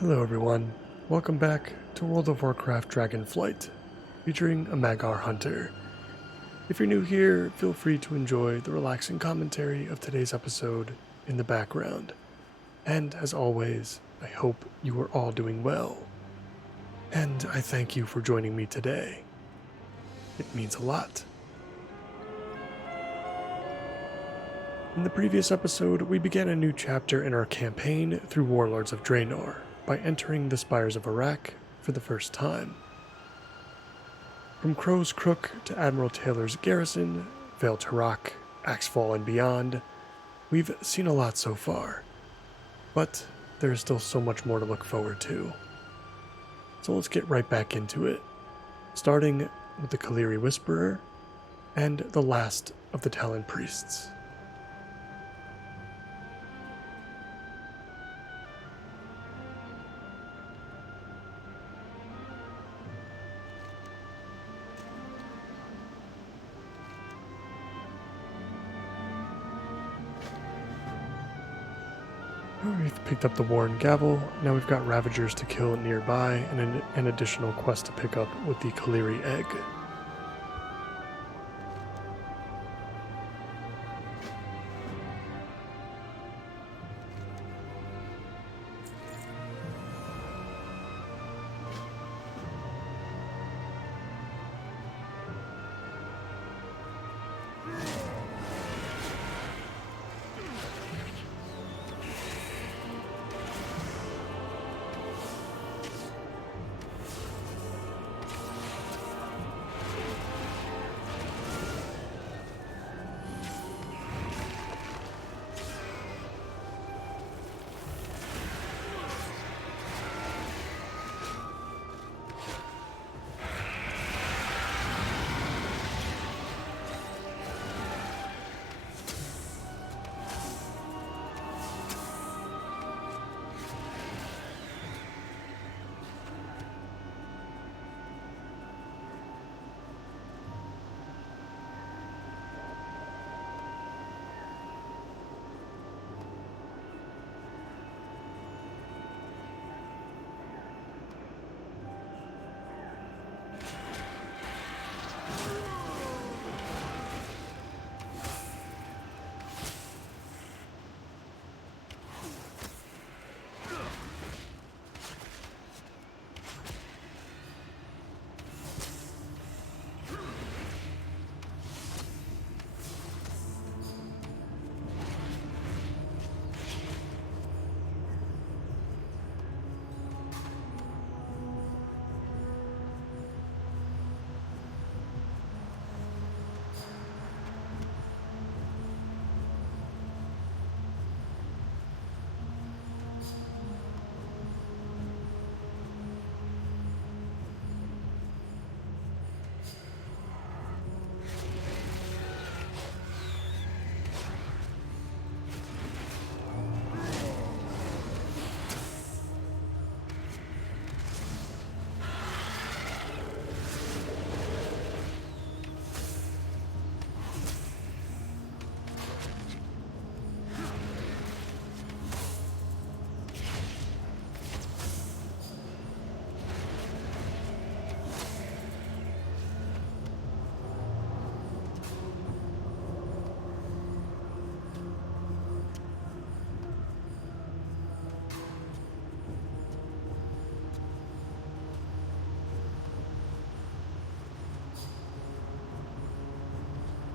Hello everyone, welcome back to World of Warcraft Dragonflight, featuring a Magar Hunter. If you're new here, feel free to enjoy the relaxing commentary of today's episode in the background. And as always, I hope you are all doing well. And I thank you for joining me today. It means a lot. In the previous episode, we began a new chapter in our campaign through Warlords of Draenor, by entering the Spires of Arak for the first time. From Crow's Crook to Admiral Taylor's garrison, Vale Tarak, Axefall and beyond, we've seen a lot so far, but there is still so much more to look forward to. So let's get right back into it, starting with the Kaliri Whisperer and the last of the Talon Priests. We've picked up the Warren Gavel, now we've got Ravagers to kill nearby, and an additional quest to pick up with the Kaliri Egg.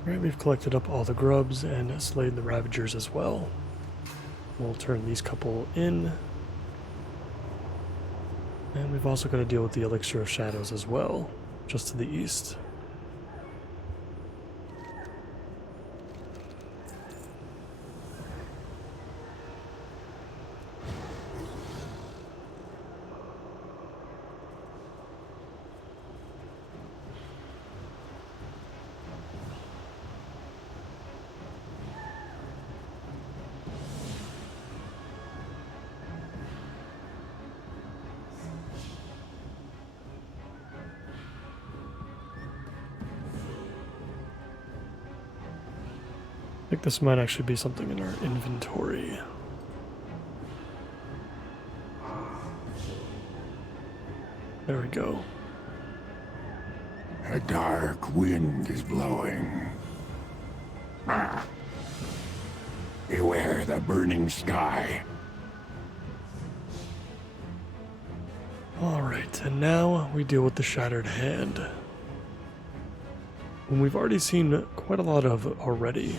Alright, we've collected up all the grubs and slayed the Ravagers as well. We'll turn these couple in. And we've also got to deal with the Elixir of Shadows as well, just to the east. I think this might actually be something in our inventory. There we go. A dark wind is blowing. Beware the burning sky. Alright, and now we deal with the Shattered Hand. And we've already seen quite a lot of already.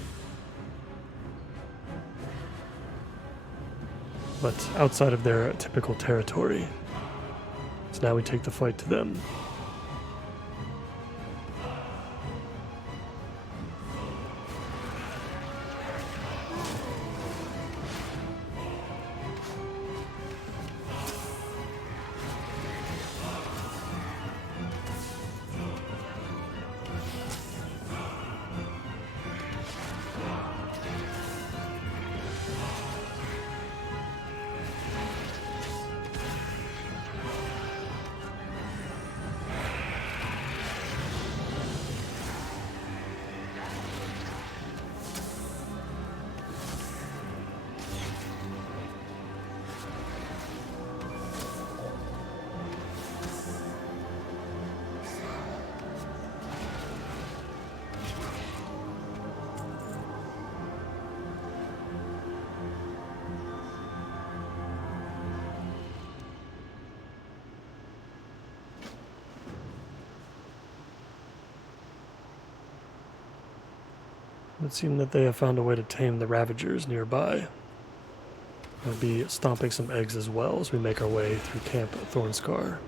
But outside of their typical territory. So now we take the fight to them. It would seem that they have found a way to tame the Ravagers nearby. We'll be stomping some eggs as well as we make our way through Camp Thornscar.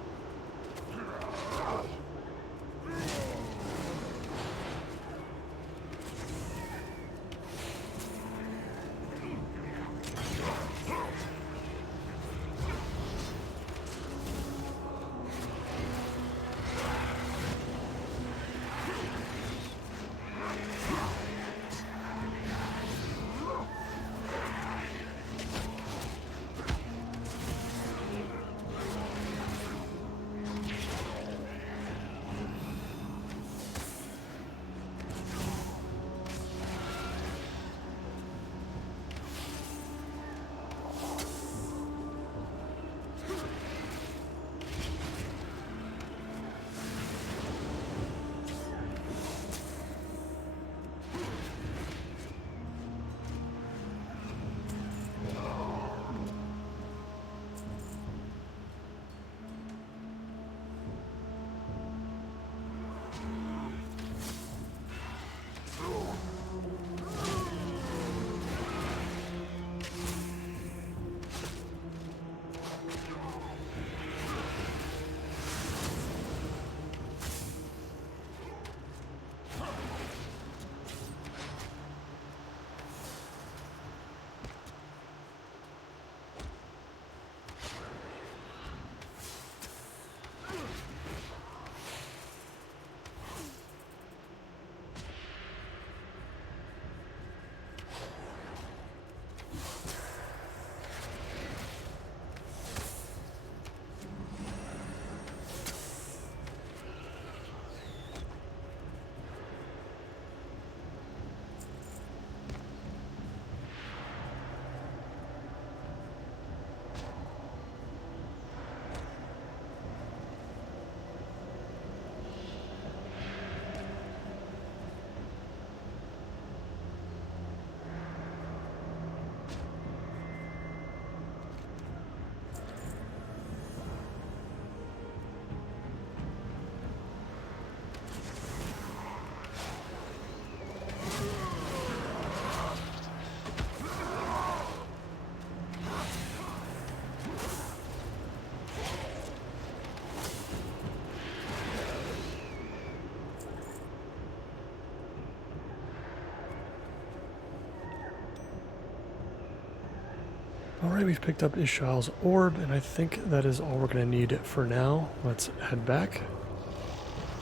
Alright, we've picked up Ishal's orb, and I think that is all we're going to need for now. Let's head back,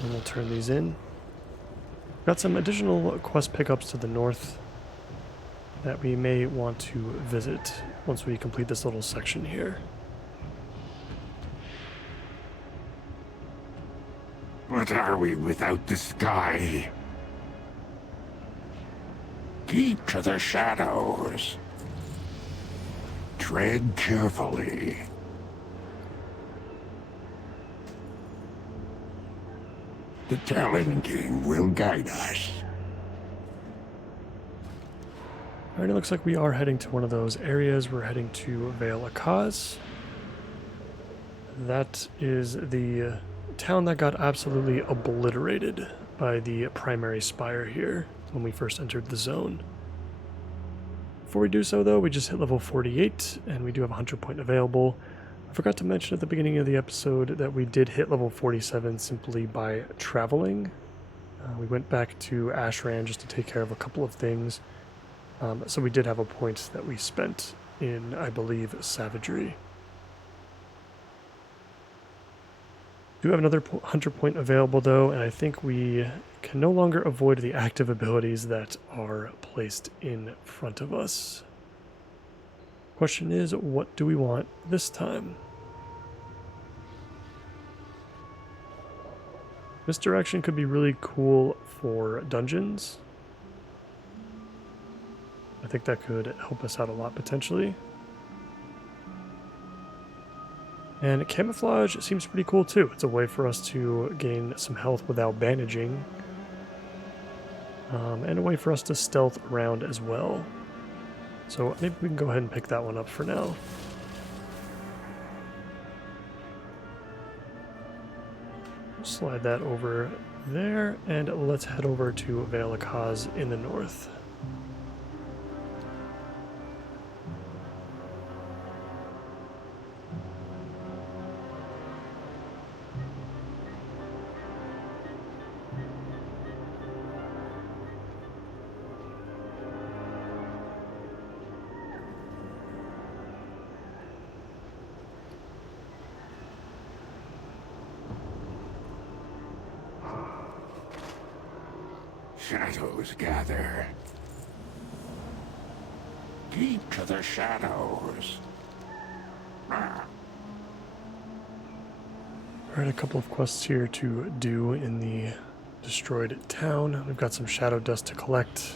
and we'll turn these in. Got some additional quest pickups to the north that we may want to visit once we complete this little section here. What are we without the sky? Keep to the shadows. Tread carefully. The Talon King will guide us. Alright, it looks like we are heading to one of those areas. We're heading to Vale Akaz. That is the town that got absolutely obliterated by the primary spire here when we first entered the zone. Before we do so though, we just hit level 48 and we do have a 100 point available. I forgot to mention at the beginning of the episode that we did hit level 47 simply by traveling. We went back to Ashran just to take care of a couple of things. So we did have a point that we spent in, I believe, Savagery. Do have another 100 point available though, and I think we can no longer avoid the active abilities that are placed in front of us. Question is, what do we want this time? Misdirection could be really cool for dungeons. I think that could help us out a lot potentially. And camouflage seems pretty cool too. It's a way for us to gain some health without bandaging. And a way for us to stealth around as well. So maybe we can go ahead and pick that one up for now. Slide that over there, and let's head over to Vale Akaz in the north. Shadows gather. Keep to the shadows. Alright, a couple of quests here to do in the destroyed town. We've got some shadow dust to collect,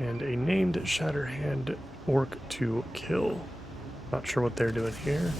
and a named Shatterhand orc to kill. Not sure what they're doing here.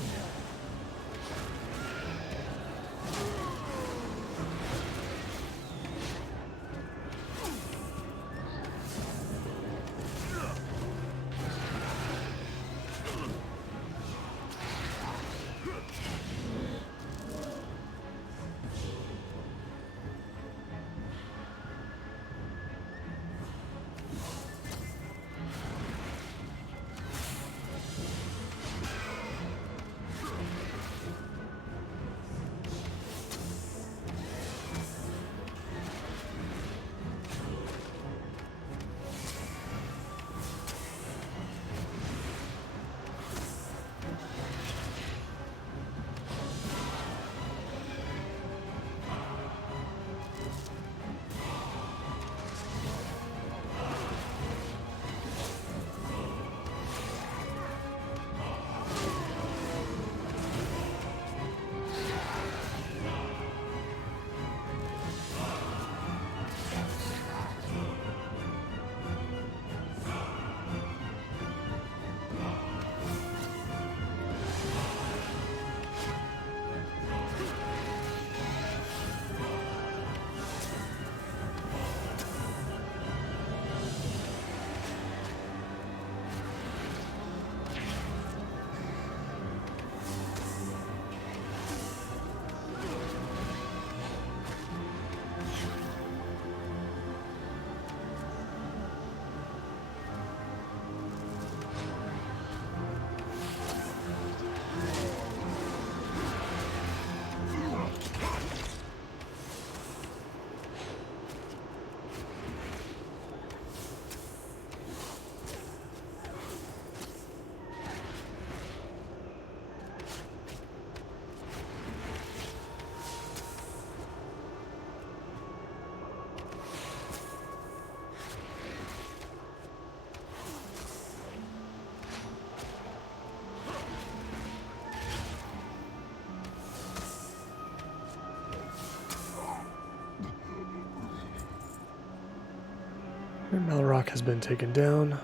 Malrock has been taken down.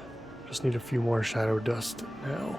Just need a few more shadow dust now.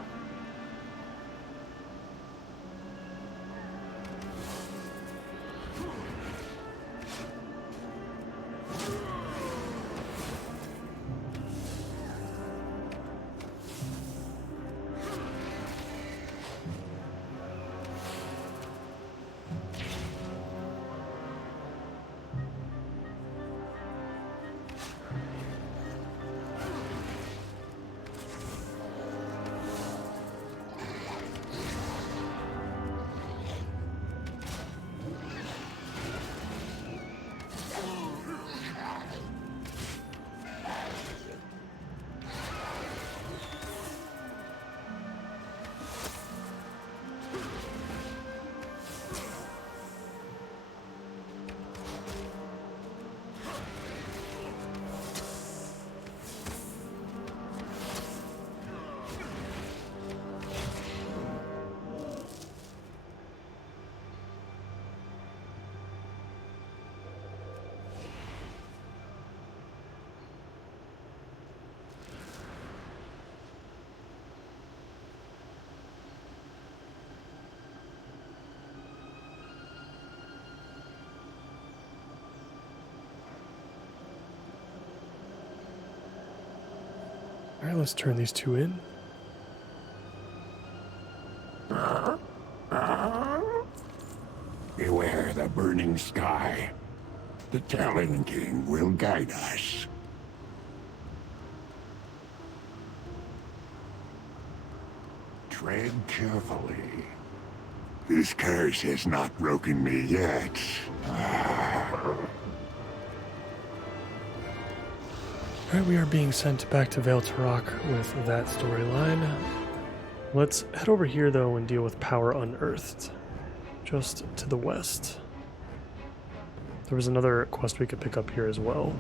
Alright, let's turn these two in. Beware the burning sky. The Talon King will guide us. Tread carefully. This curse has not broken me yet. Alright, we are being sent back to Vale Tarok with that storyline. Let's head over here though and deal with Power Unearthed, just to the west. There was another quest we could pick up here as well.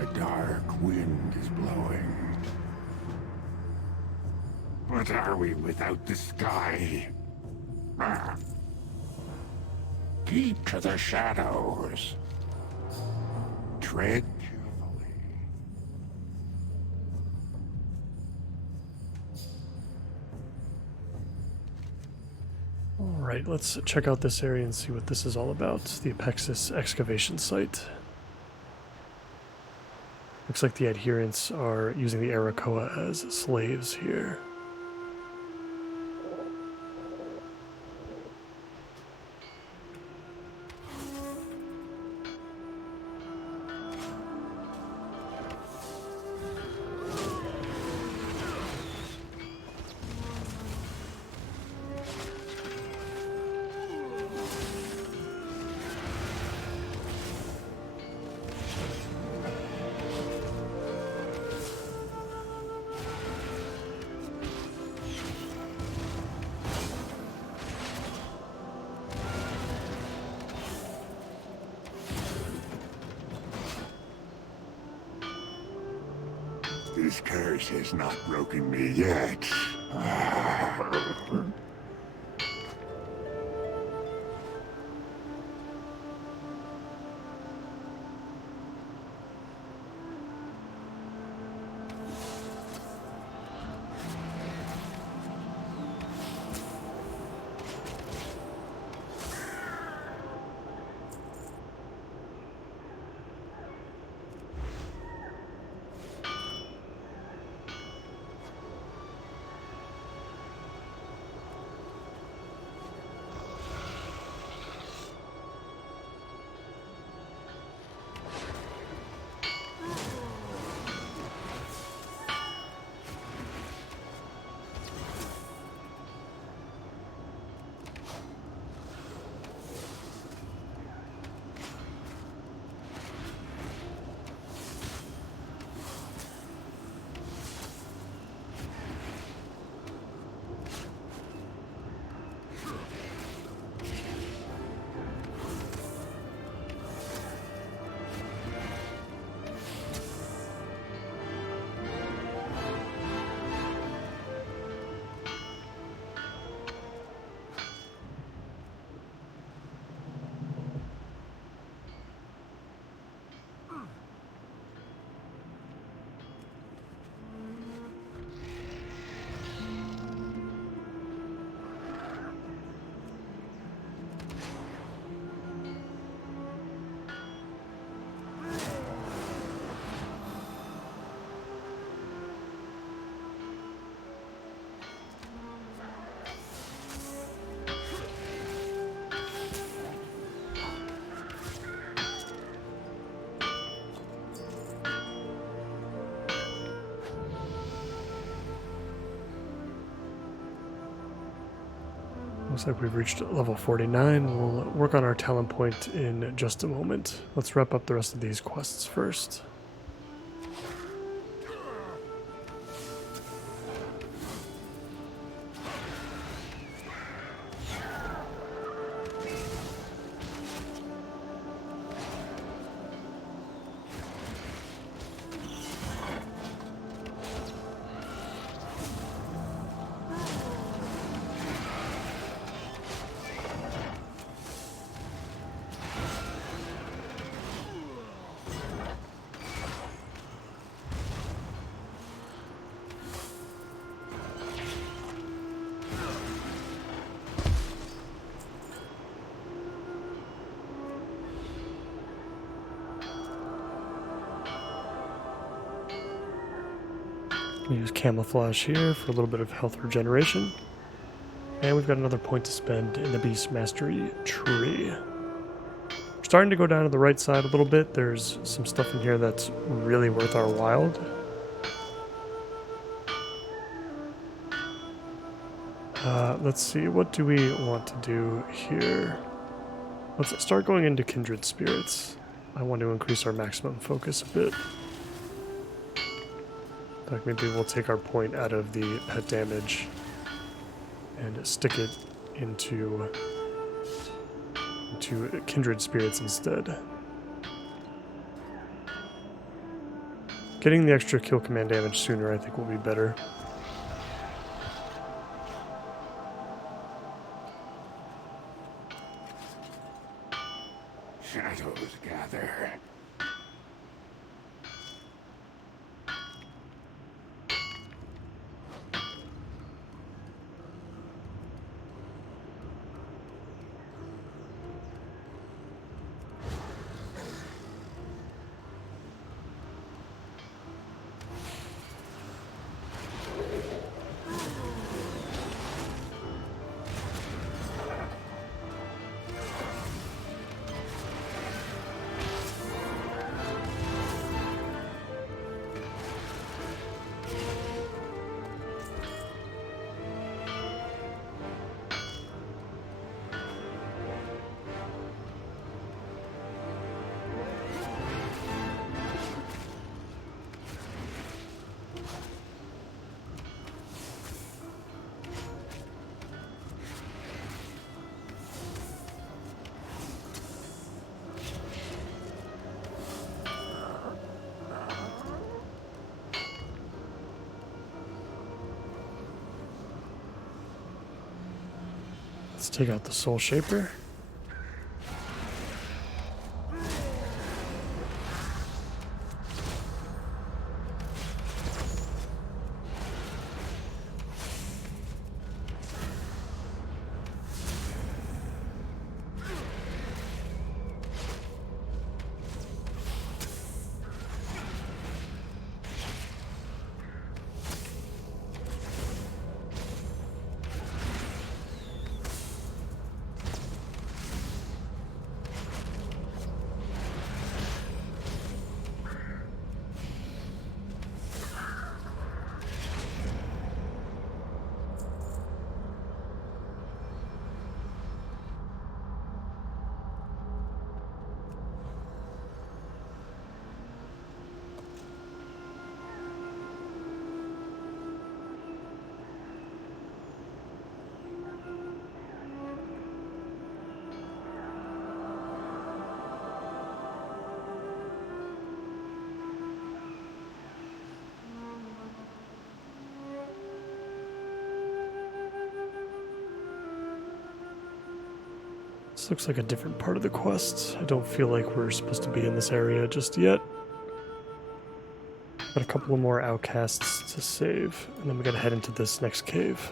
A dark wind is blowing. What are we without the sky? Keep to the shadows. Tread carefully. Alright, let's check out this area and see what this is all about. The Apexis excavation site. Looks like the adherents are using the Arakoa as slaves here. This curse has not broken me yet. Looks like we've reached level 49. We'll work on our talent point in just a moment. Let's wrap up the rest of these quests first. We'll use camouflage here for a little bit of health regeneration. And we've got another point to spend in the Beast Mastery tree. We're starting to go down to the right side a little bit. There's some stuff in here that's really worth our while. Let's see, what do we want to do here? Let's start going into Kindred Spirits. I want to increase our maximum focus a bit. In fact, maybe we'll take our point out of the pet damage and stick it into Kindred Spirits instead. Getting the extra kill command damage sooner, I think, will be better. Shadows gather. Let's take out the Soul Shaper. This looks like a different part of the quest. I don't feel like we're supposed to be in this area just yet. Got a couple of more outcasts to save, and then we gotta head into this next cave.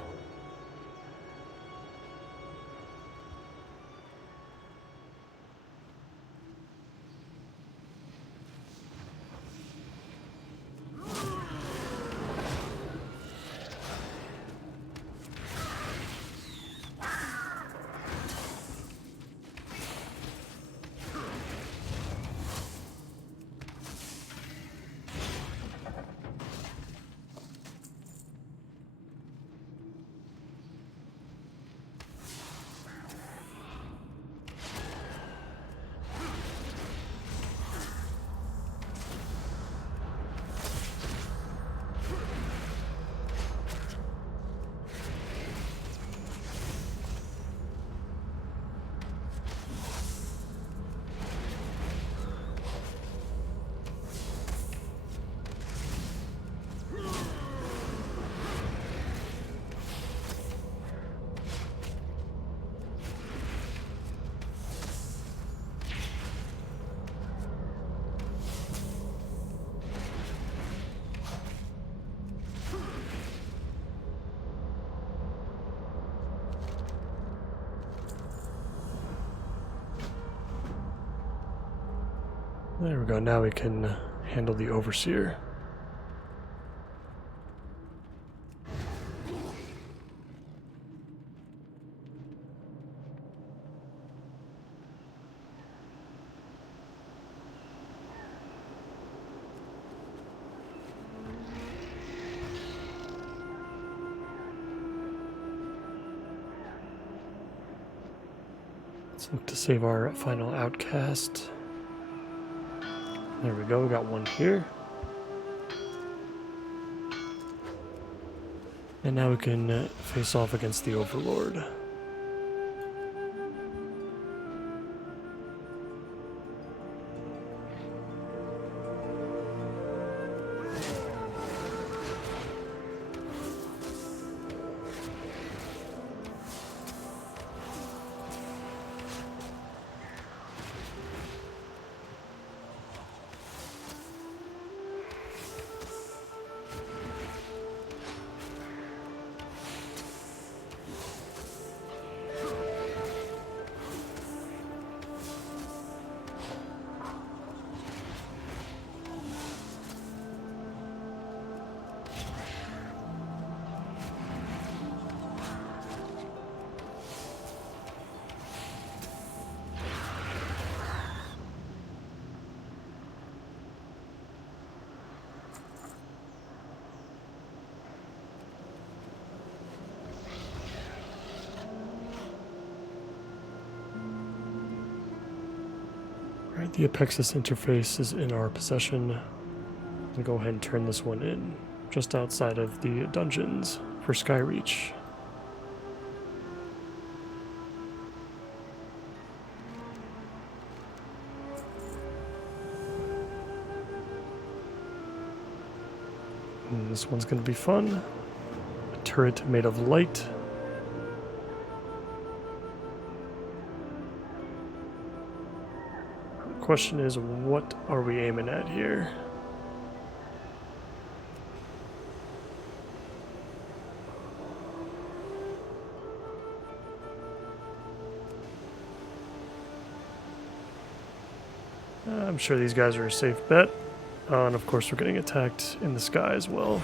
There we go, now we can handle the Overseer. Let's look to save our final outcast. There we go, we got one here. And now we can face off against the Overlord. Alright, the Apexis interface is in our possession. I'll go ahead and turn this one in, just outside of the dungeons for Skyreach. And this one's going to be fun. A turret made of light. Question is, what are we aiming at here? I'm sure these guys are a safe bet. And of course we're getting attacked in the sky as well.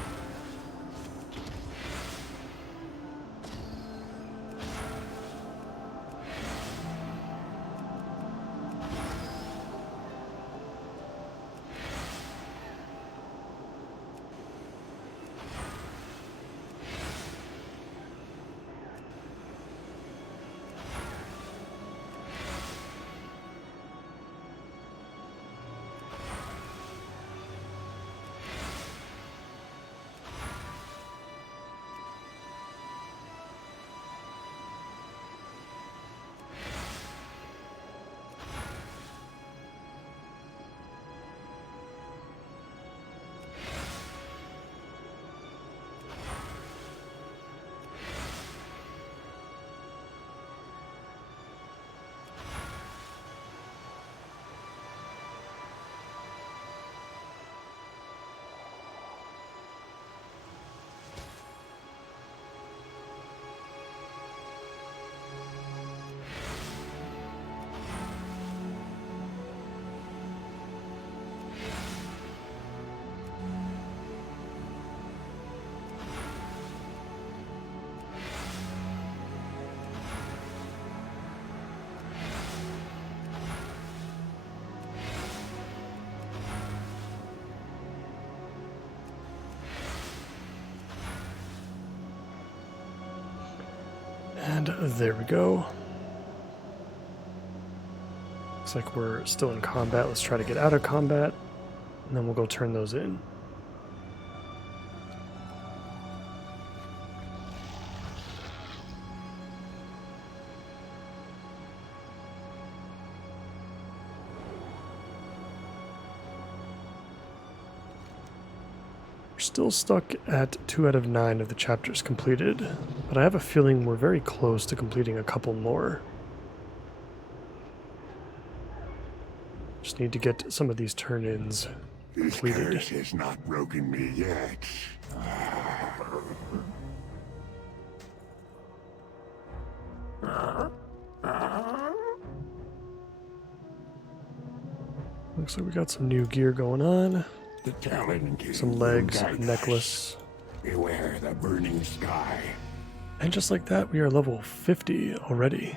And there we go. Looks like we're still in combat. Let's try to get out of combat, and then we'll go turn those in. Still stuck at 2 out of 9 of the chapters completed, but I have a feeling we're very close to completing a couple more. Just need to get some of these turn-ins completed. This curse has not broken me yet. Looks like we got some new gear going on. The Talon King Some legs, will a guide necklace. us. Beware the burning sky. And just like that, we are level 50 already.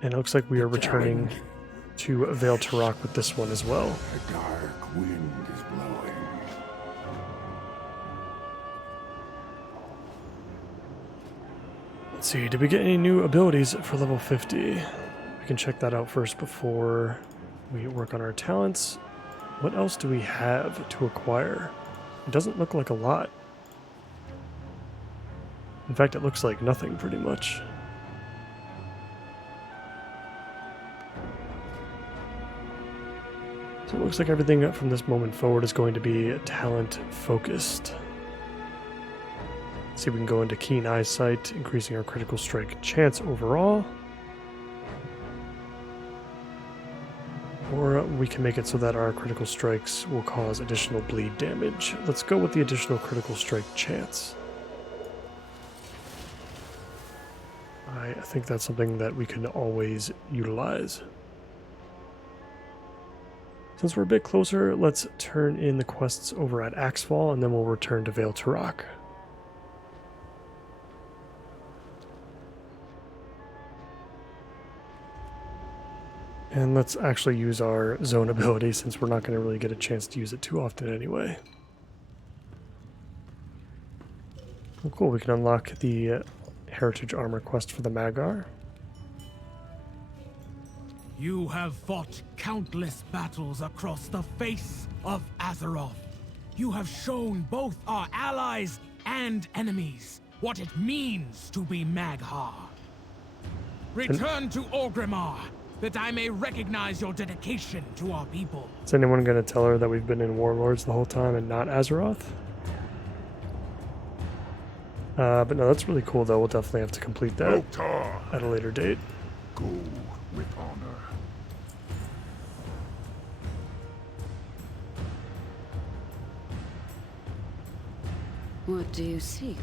And it looks like we are returning to Vale Tarok with this one as well. A dark wind is blowing. Let's see, did we get any new abilities for level 50? We can check that out first before we work on our talents. What else do we have to acquire? It doesn't look like a lot. In fact, it looks like nothing pretty much. So it looks like everything from this moment forward is going to be talent focused. See if we can go into Keen Eyesight, increasing our critical strike chance overall. Or we can make it so that our critical strikes will cause additional bleed damage. Let's go with the additional critical strike chance. I think that's something that we can always utilize. Since we're a bit closer, let's turn in the quests over at Axfall, and then we'll return to Vale Tarak. And let's actually use our zone ability, since we're not going to really get a chance to use it too often anyway. Oh, cool, we can unlock the Heritage Armor quest for the Magar. You have fought countless battles across the face of Azeroth. You have shown both our allies and enemies what it means to be Mag'har. Return to Orgrimmar, that I may recognize your dedication to our people. Is anyone going to tell her that we've been in Warlords the whole time and not Azeroth? But no, that's really cool though. We'll definitely have to complete that at a later date. Go with honor. What do you seek?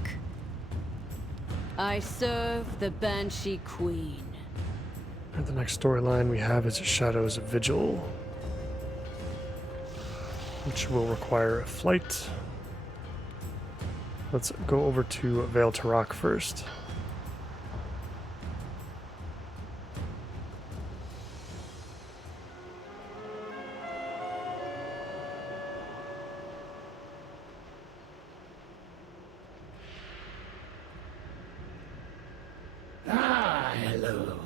I serve the Banshee Queen. And the next storyline we have is Shadows of Vigil, which will require a flight. Let's go over to Vale Tarak first. Hello.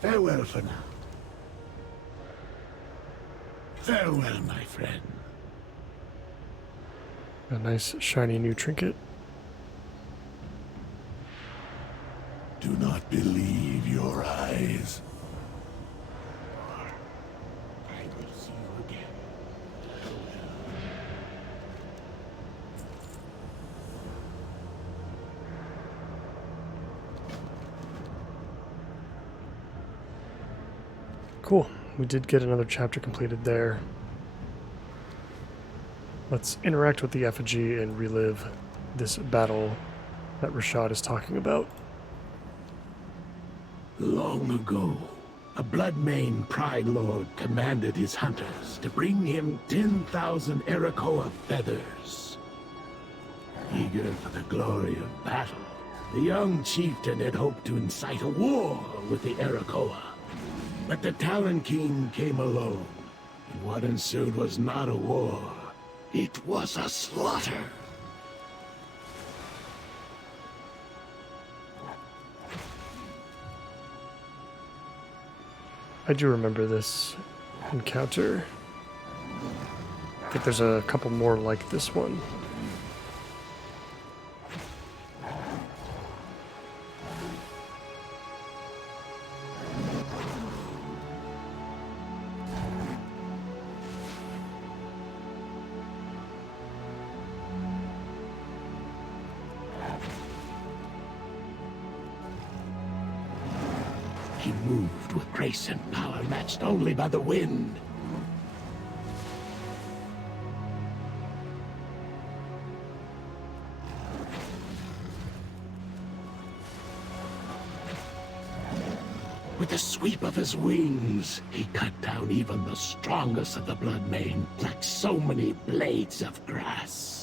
Farewell for now. Farewell, my friend. A nice shiny new trinket. Do not believe your eyes. I will see you again. Cool. We did get another chapter completed there. Let's interact with the effigy and relive this battle that Rashad is talking about. Long ago, a Bloodmane Pride Lord commanded his hunters to bring him 10,000 Arakoa feathers. Eager for the glory of battle, the young chieftain had hoped to incite a war with the Arakoa. But the Talon King came alone, and what ensued was not a war. It was a slaughter. I do remember this encounter. I think there's a couple more like this one. He moved with grace and power matched only by the wind. With the sweep of his wings, he cut down even the strongest of the Bloodmane like so many blades of grass.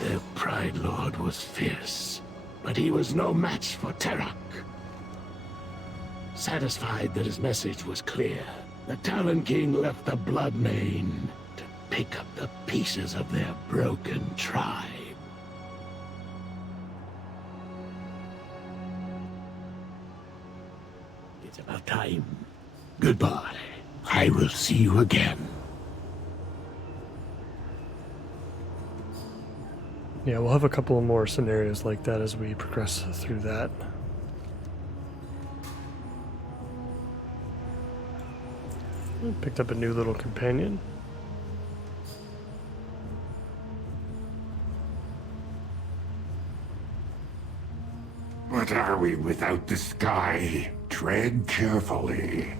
Their Pride Lord was fierce, but he was no match for Tarak. Satisfied that his message was clear, the Talon King left the Bloodmane to pick up the pieces of their broken tribe. It's about time. Goodbye. I will see you again. Yeah, we'll have a couple of more scenarios like that as we progress through that. Picked up a new little companion. What are we without the sky? Tread carefully.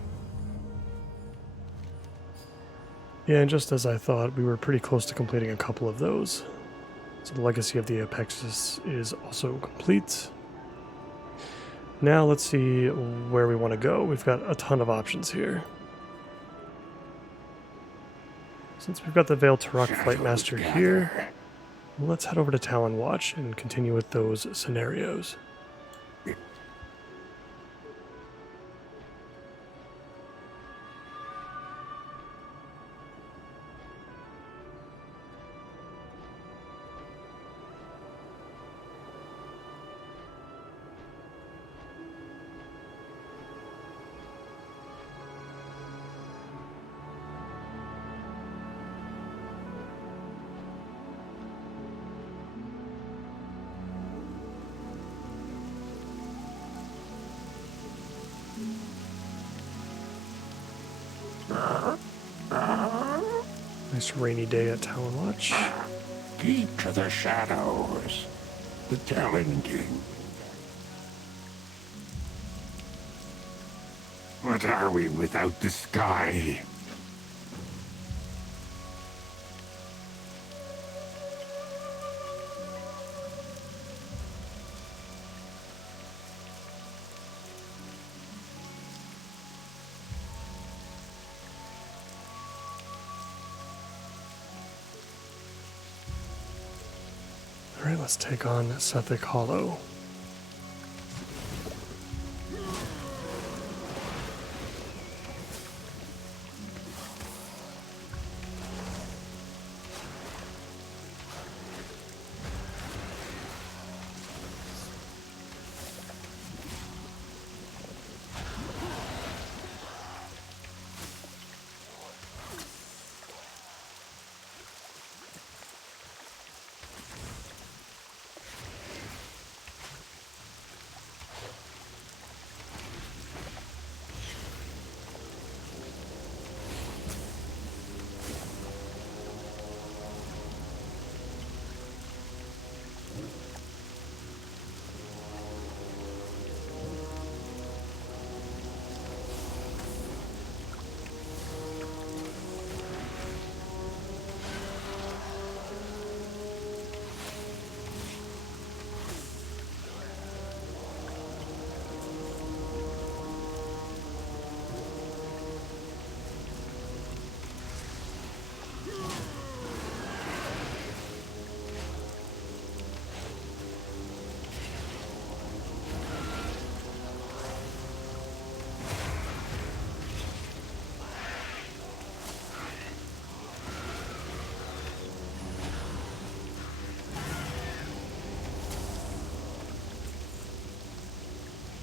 Yeah, and just as I thought, we were pretty close to completing a couple of those. So the Legacy of the Apexis is also complete. Now let's see where we want to go. We've got a ton of options here. Since we've got the Veiled Dragonflight Master here, let's head over to Talon Watch and continue with those scenarios. Nice rainy day at Talon Watch. Keep to the shadows. The Talon King. What are we without the sky? Alright, let's take on Sethic Hollow.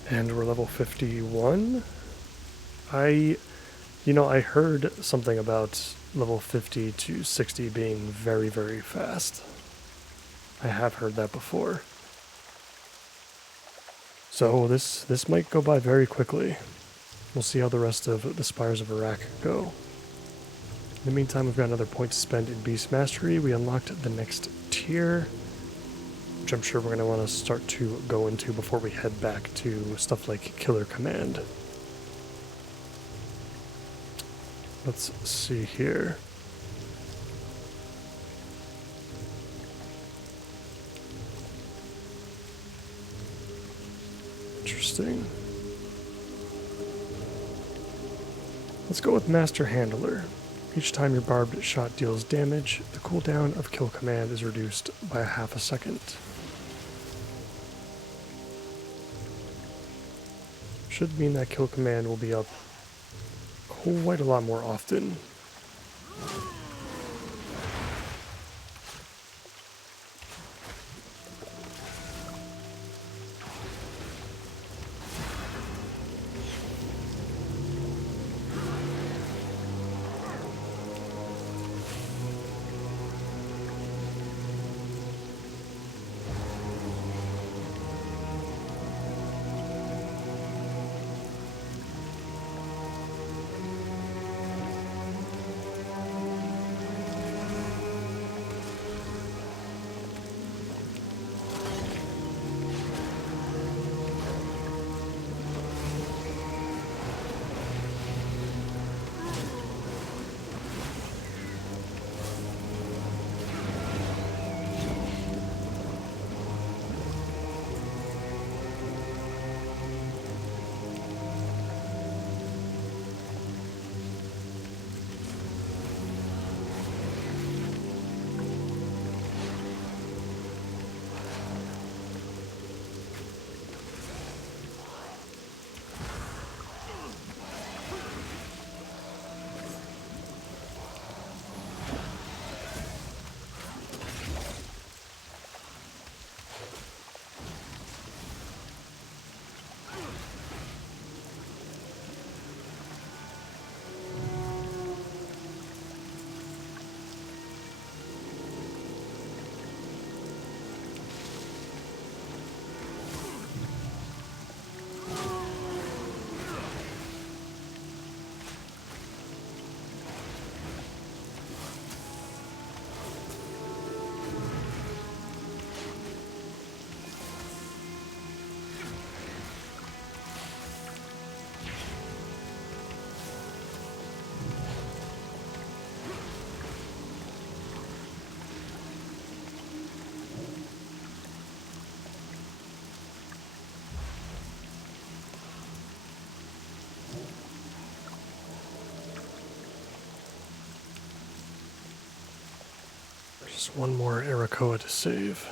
And we're level 51. I heard something about level 50 to 60 being very, very fast. I have heard that before. So this might go by very quickly. We'll see how the rest of the Spires of Iraq go. In the meantime, we've got another point to spend in Beast Mastery. We unlocked the next tier, which I'm sure we're going to want to start to go into before we head back to stuff like Killer Command. Let's see here. Interesting. Let's go with Master Handler. Each time your barbed shot deals damage, the cooldown of Kill Command is reduced by a half a second. Should mean that Kill Command will be up quite a lot more often. Just one more Arakoa to save.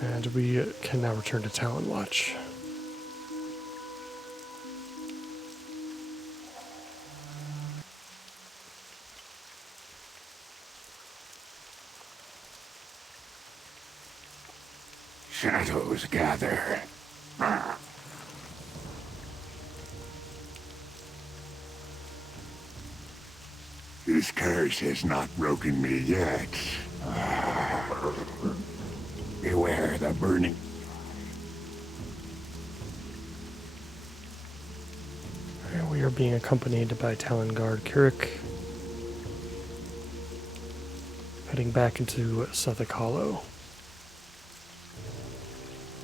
And we can now return to Talon Watch. Shadows gather. This curse has not broken me yet. Beware the burning. We are being accompanied by Talon Guard Kirik, heading back into Suffolk Hollow.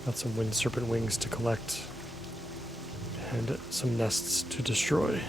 Got some wind serpent wings to collect, and some nests to destroy.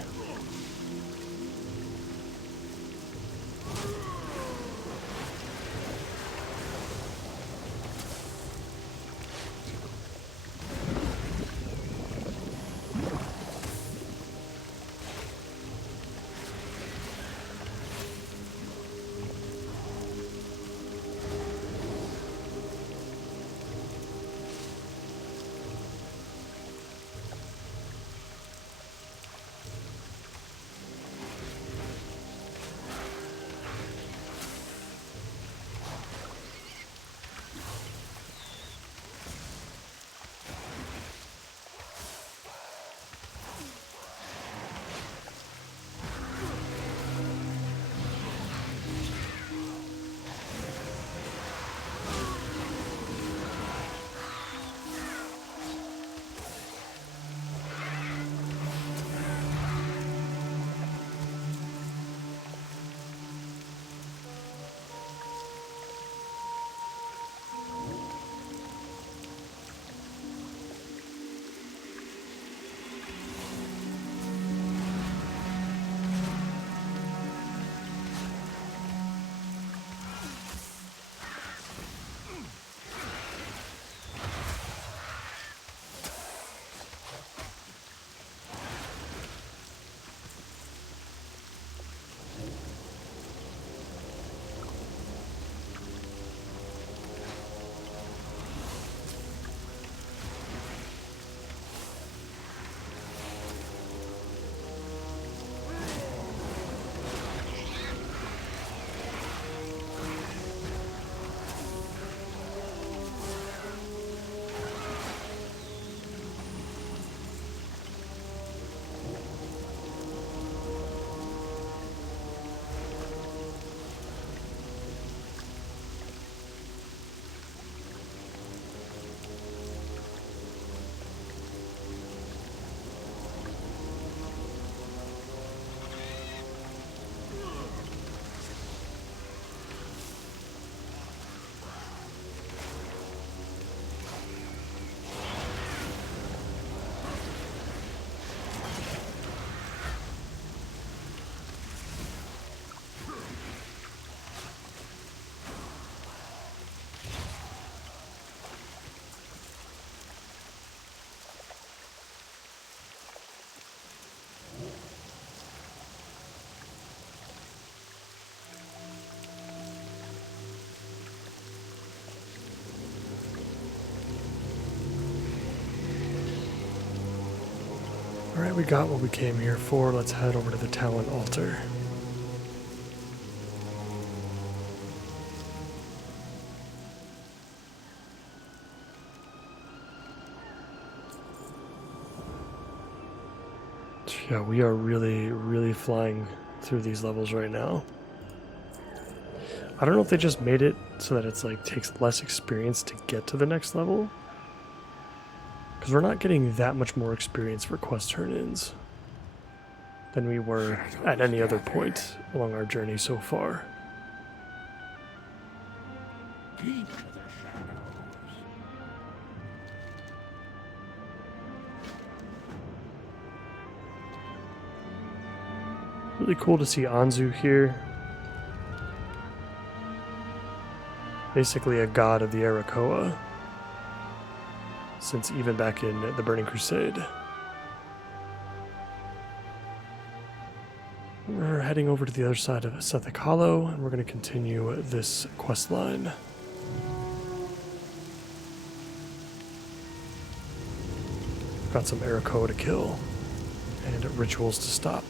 Alright, we got what we came here for. Let's head over to the Talon Altar. Yeah, we are really flying through these levels right now. I don't know if they just made it so that it's like takes less experience to get to the next level. Because we're not getting that much more experience for quest turn-ins than we were at any other point along our journey so far. Keep to the shadows. Really cool to see Anzu here. Basically a god of the Arakoa. It's since even back in the Burning Crusade. We're heading over to the other side of Sethic Hollow, and we're going to continue this quest line. Got some Arakoa to kill, and rituals to stop.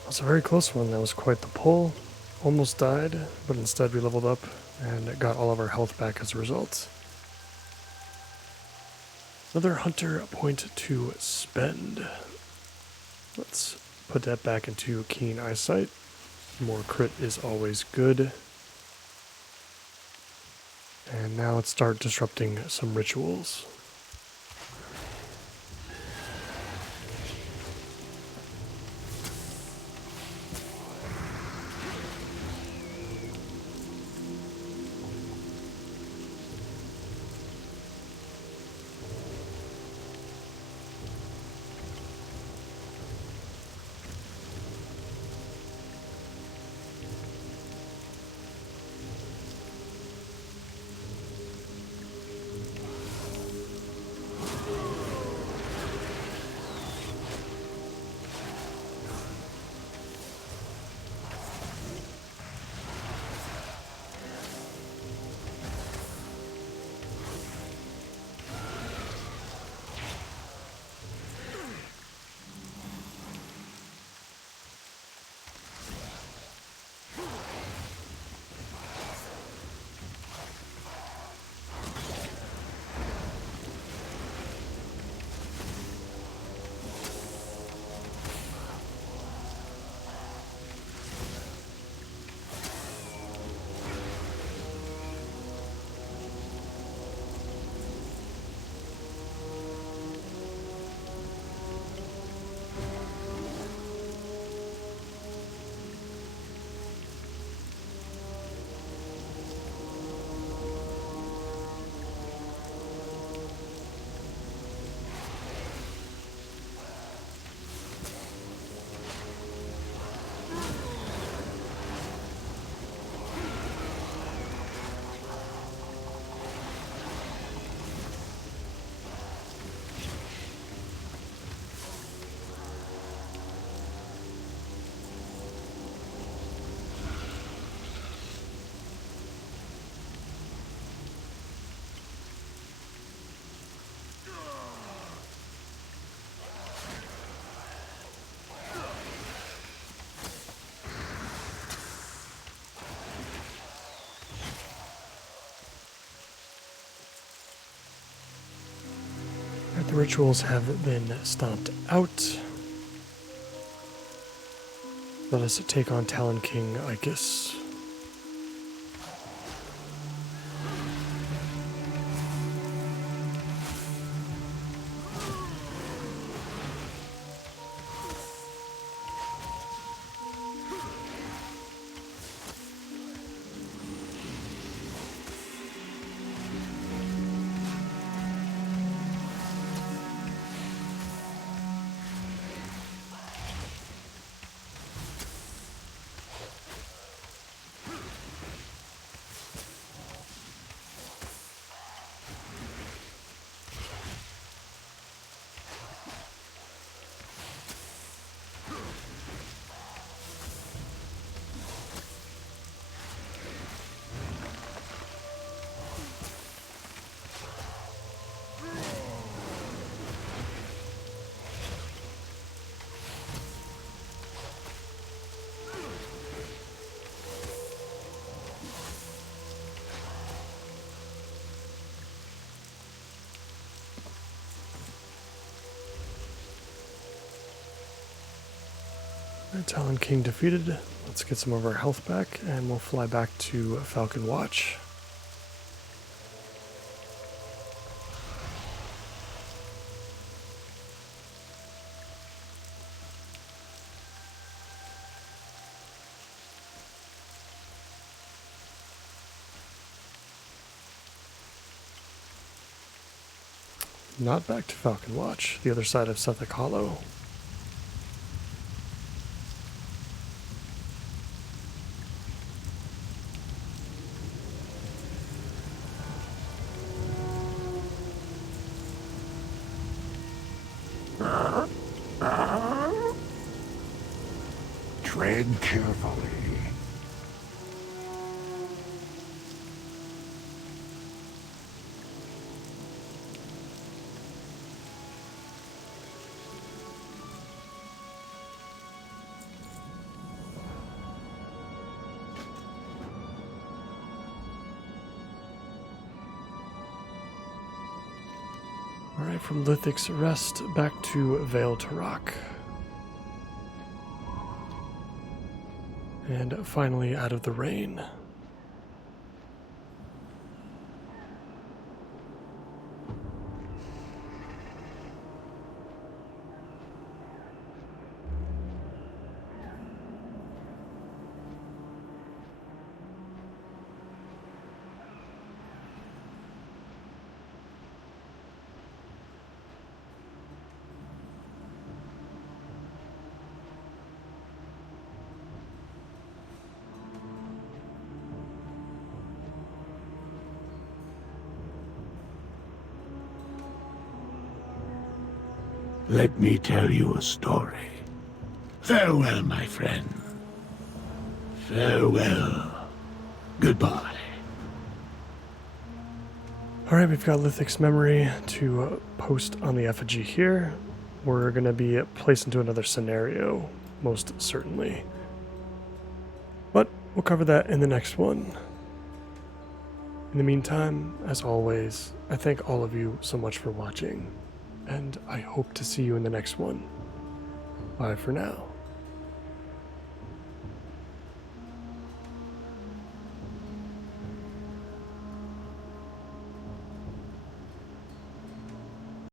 It was a very close one. That was quite the pull. Almost died, but instead we leveled up and got all of our health back as a result. Another hunter point to spend. Let's put that back into keen eyesight. More crit is always good. And now let's start disrupting some rituals. The rituals have been stomped out. Let us take on Talon King Icus. Talon King defeated. Let's get some of our health back, and we'll fly back to Falcon Watch. Not back to Falcon Watch, the other side of Suffolk Hollow. Tread carefully. Alright, from Lithic's Rest back to Vale to Rock. And finally out of the rain. Let me tell you a story. Farewell, my friend. Farewell. Goodbye. Alright, we've got Lithic's memory to post on the effigy here. We're going to be placed into another scenario, most certainly. But we'll cover that in the next one. In the meantime, as always, I thank all of you so much for watching, and I hope to see you in the next one. Bye for now.